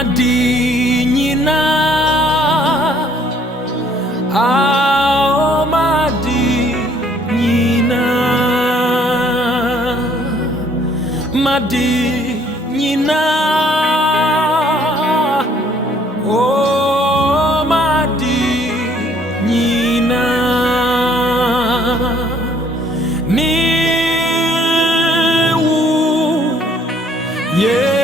Madinina, ah, Madinina, Madinina, oh, Madinina, Niu, yeah.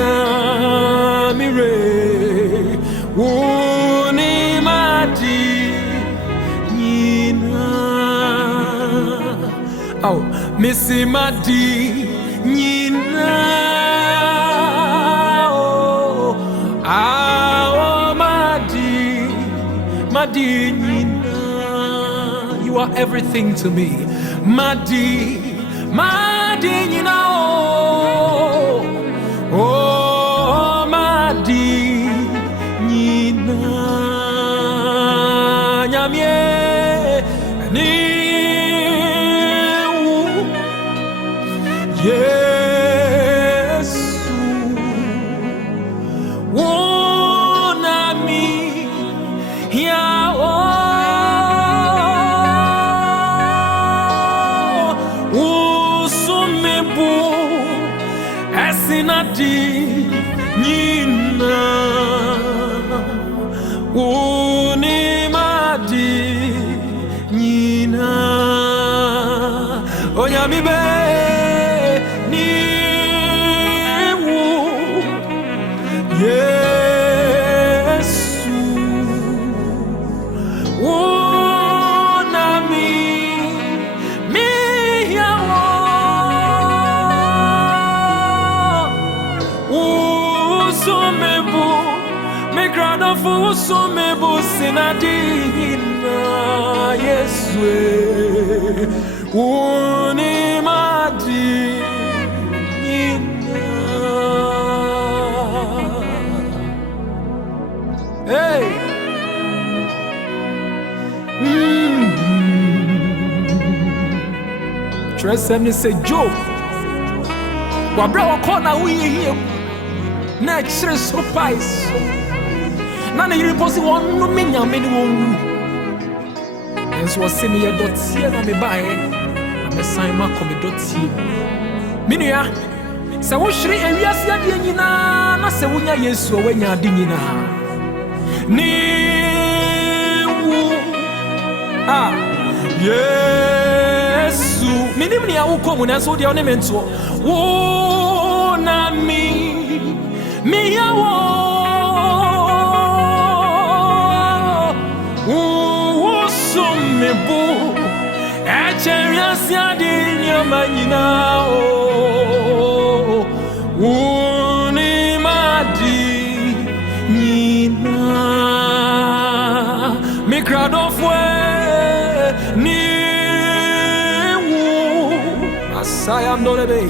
Adinina mire woni madinina oh missy madinina oh madinina you are everything to me madinina oh, Madinina, Nyamye, Niu, Yesu, Wonami, Yao, Usumebu, Esinadi. Nina Unimadi Nina Onyami be ni Yesu Unami miyawo Usumebu me grado fu usumebu sinadina Yesu Unimadina hey Trust me say Joe Wabra wakona uye na extra surprise na na yiri posi won no menya me ni won enso se me ye dotie na me bae na me san ma ko me dotie minua se wo hwere ewiase ade nyina na se wonya Yesu wanya ade nyina ni wu ah Yesu minim ni awo komu na so de one mento wo na mi yawo usumebu echeriasi adini amanyina o unimadi nina mi crowd fue ni wu asaya ndolebe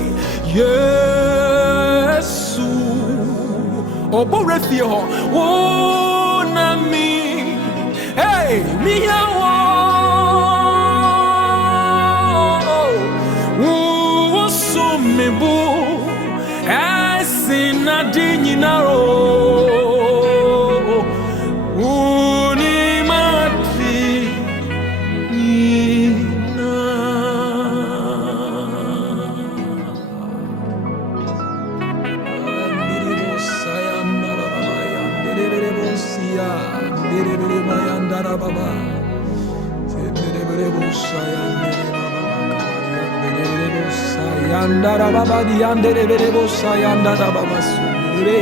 Yesu Obo refie ho wo na mi hey mi yawo wo sumebu asina dinyinaro uni mati nina Baba, Yandara baba di yandere bere bosa yandara baba sundere.